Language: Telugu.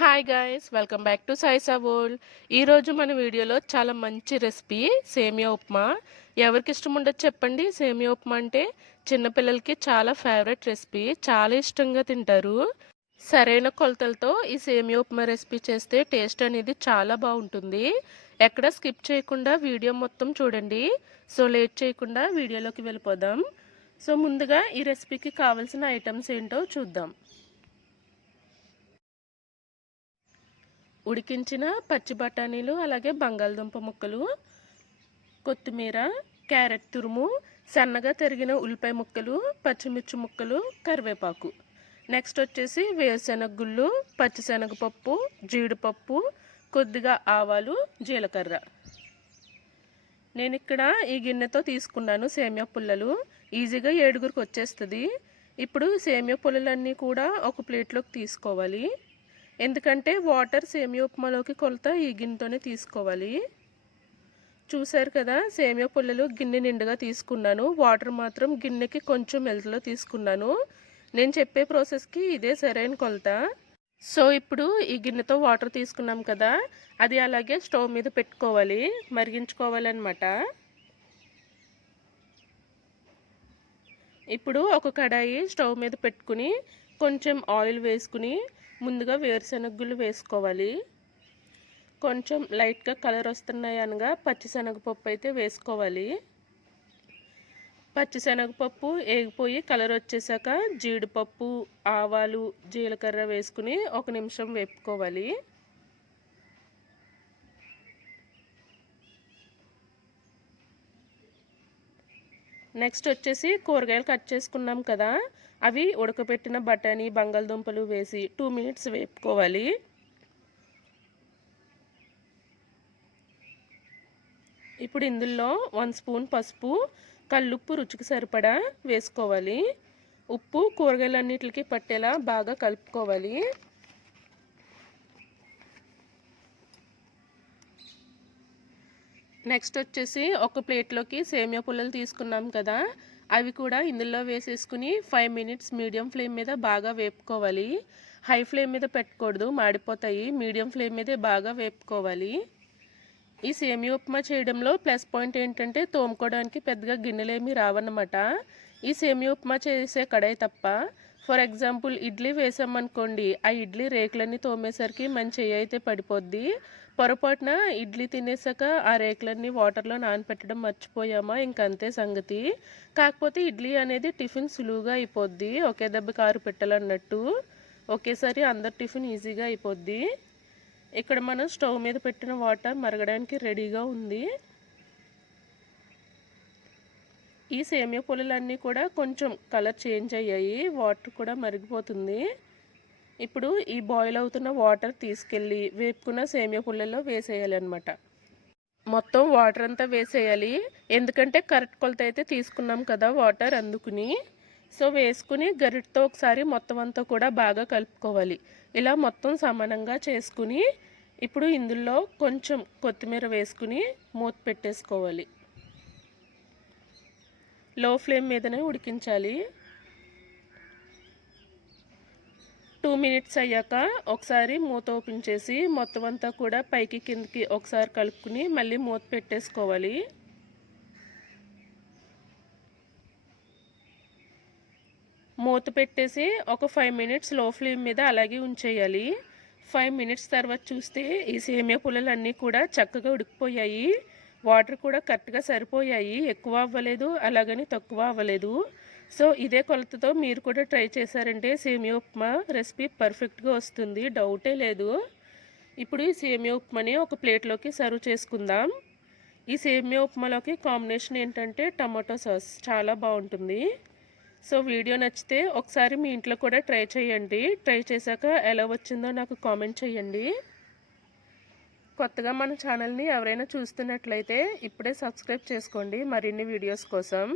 Hi guys welcome back to Saisa world ఈరోజు మన వీడియోలో చాలా మంచి రెసిపీ సేమియా ఉప్మా. ఎవరికి ఇష్టం ఉండదు చెప్పండి. సేమియా ఉప్మా అంటే చిన్నపిల్లలకి చాలా ఫేవరెట్ రెసిపీ చాలా ఇష్టంగా తింటారు. సరైన కొలతలతో ఈ సేమియా ఉప్మా రెసిపీ చేస్తే టేస్ట్ అనేది చాలా బాగుంటుంది. ఎక్కడ స్కిప్ చేయకుండా వీడియో మొత్తం చూడండి. సో లేట్ చేయకుండా వీడియోలోకి వెళ్ళిపోదాం. సో ముందుగా ఈ రెసిపీకి కావాల్సిన ఐటమ్స్ ఏంటో చూద్దాం. ఉడికించిన పచ్చి బఠానీలు అలాగే బంగాళదుంప ముక్కలు కొత్తిమీర క్యారెట్ తురుము సన్నగా తరిగిన ఉల్లిపాయ ముక్కలు పచ్చిమిర్చి ముక్కలు కరివేపాకు. నెక్స్ట్ వచ్చేసి వేరుశెనగ గుళ్ళు పచ్చిశనగపప్పు జీడిపప్పు కొద్దిగా ఆవాలు జీలకర్ర. నేను ఇక్కడ ఈ గిన్నెతో తీసుకున్నాను సేమియా పుల్లలు. ఈజీగా ఏడుగురికి వచ్చేస్తుంది. ఇప్పుడు సేమియా పుల్లలన్నీ కూడా ఒక ప్లేట్లోకి తీసుకోవాలి. ఎందుకంటే వాటర్ సేమియా ఉప్మాలోకి కొలత ఈ గిన్నెతోనే తీసుకోవాలి. చూశారు కదా సేమియా పుల్లలు గిన్నె నిండుగా తీసుకున్నాను. వాటర్ మాత్రం గిన్నెకి కొంచెం మెల్తలో తీసుకున్నాను. నేను చెప్పే ప్రాసెస్కి ఇదే సరైన కొలత. సో ఇప్పుడు ఈ గిన్నెతో వాటర్ తీసుకున్నాం కదా అది అలాగే స్టవ్ మీద పెట్టుకోవాలి మరిగించుకోవాలన్నమాట. ఇప్పుడు ఒక కడాయి స్టవ్ మీద పెట్టుకుని కొంచెం ఆయిల్ వేసుకుని ముందుగా వేరుశనగులు వేసుకోవాలి. కొంచెం లైట్గా కలర్ వస్తున్నాయి అనగా పచ్చిశనగపప్పు అయితే వేసుకోవాలి. పచ్చిశనగపప్పు ఏగిపోయి కలర్ వచ్చేసాక జీడిపప్పు ఆవాలు జీలకర్ర వేసుకుని ఒక నిమిషం వేపుకోవాలి. నెక్స్ట్ వచ్చేసి కూరగాయలు కట్ చేసుకున్నాం కదా. అవి ఉడకపెట్టిన బఠానీ బంగాళదుంపలు వేసి టూ మినిట్స్ వేపుకోవాలి. ఇప్పుడు ఇందులో వన్ స్పూన్ పసుపు కల్లుప్పు రుచికి సరిపడా వేసుకోవాలి. ఉప్పు కూరగాయలన్నిటికి పట్టేలా బాగా కలుపుకోవాలి. నెక్స్ట్ వచ్చేసి ఒక ప్లేట్లోకి సేమియా పుల్లలు తీసుకున్నాం కదా. అవి కూడా ఇందులో వేసేసుకుని ఫైవ్ మినిట్స్ మీడియం ఫ్లేమ్ మీద బాగా వేపుకోవాలి. హై ఫ్లేమ్ మీద పెట్టకూడదు మాడిపోతాయి. మీడియం ఫ్లేమ్ మీదే బాగా వేపుకోవాలి. ఈ సేమియా ఉప్మా చేయడంలో ప్లస్ పాయింట్ ఏంటంటే తోముకోవడానికి పెద్దగా గిన్నెలేమీ రావన్నమాట. ఈ సేమియా ఉప్మా చేసే కడాయి తప్ప ఫర్ ఎగ్జాంపుల్ ఇడ్లీ వేసామనుకోండి ఆ ఇడ్లీ రేకులన్నీ తోమేసరికి మంచి అయితే పడిపోద్ది. పొరపాటున ఇడ్లీ తినేసాక ఆ రేకులన్నీ వాటర్లో నానపెట్టడం మర్చిపోయామా? ఇంకంతే సంగతి. కాకపోతే ఇడ్లీ అనేది టిఫిన్ సులువుగా అయిపోద్ది. ఒకే దెబ్బ కారు పెట్టాలన్నట్టు ఒకేసారి అందరు టిఫిన్ ఈజీగా అయిపోద్ది. ఇక్కడ మనం స్టవ్ మీద పెట్టిన వాటర్ మరగడానికి రెడీగా ఉంది. ఈ సేమియా పొలలన్నీ కూడా కొంచెం కలర్ చేంజ్ అయ్యాయి. వాటర్ కూడా మరిగిపోతుంది. ఇప్పుడు ఈ బాయిల్ అవుతున్న వాటర్ తీసుకెళ్ళి వేపుకున్న సేమియా పుల్లల్లో వేసేయాలన్నమాట. మొత్తం వాటర్ అంతా వేసేయాలి. ఎందుకంటే కరెక్ట్ కొలత అయితే తీసుకున్నాం కదా వాటర్ అందుకుని. సో వేసుకుని గరిటతో ఒకసారి మొత్తం అంతా కూడా బాగా కలుపుకోవాలి. ఇలా మొత్తం సమానంగా చేసుకుని ఇప్పుడు ఇందులో కొంచెం కొత్తిమీర వేసుకుని మూత పెట్టేసుకోవాలి. లో ఫ్లేమ్ మీదనే ఉడికించాలి. టూ మినిట్స్ అయ్యాక ఒకసారి మూత ఓపెన్ చేసి మొత్తం అంతా కూడా పైకి కిందకి ఒకసారి కలుపుకుని మళ్ళీ మూత పెట్టేసుకోవాలి. మూత పెట్టేసి ఒక ఫైవ్ మినిట్స్లో ఫ్లేమ్ మీద అలాగే ఉంచేయాలి. ఫైవ్ మినిట్స్ తర్వాత చూస్తే ఈ సేమియా పుల్లలు అన్నీ కూడా చక్కగా ఉడికిపోయాయి. వాటర్ కూడా కరెక్ట్గా సరిపోయాయి. ఎక్కువ అవ్వలేదు అలాగని తక్కువ అవ్వలేదు. సో ఇదే కొలతతో మీరు కూడా ట్రై చేశారంటే సేమియా ఉప్మా రెసిపీ పర్ఫెక్ట్గా వస్తుంది. డౌటే లేదు. ఇప్పుడు ఈ సేమియా ఉప్మాని ఒక ప్లేట్లోకి సర్వ్ చేసుకుందాం. ఈ సేమియా ఉప్మాలోకి కాంబినేషన్ ఏంటంటే టమాటో సాస్. చాలా బాగుంటుంది. సో వీడియో నచ్చితే ఒకసారి మీ ఇంట్లో కూడా ట్రై చేయండి. ట్రై చేశాక ఎలా వచ్చిందో నాకు కామెంట్ చేయండి. కొత్తగా మన ఛానల్ని ఎవరైనా చూస్తున్నట్లయితే ఇప్పుడే సబ్స్క్రైబ్ చేసుకోండి. మరిన్ని వీడియోస్ కోసం.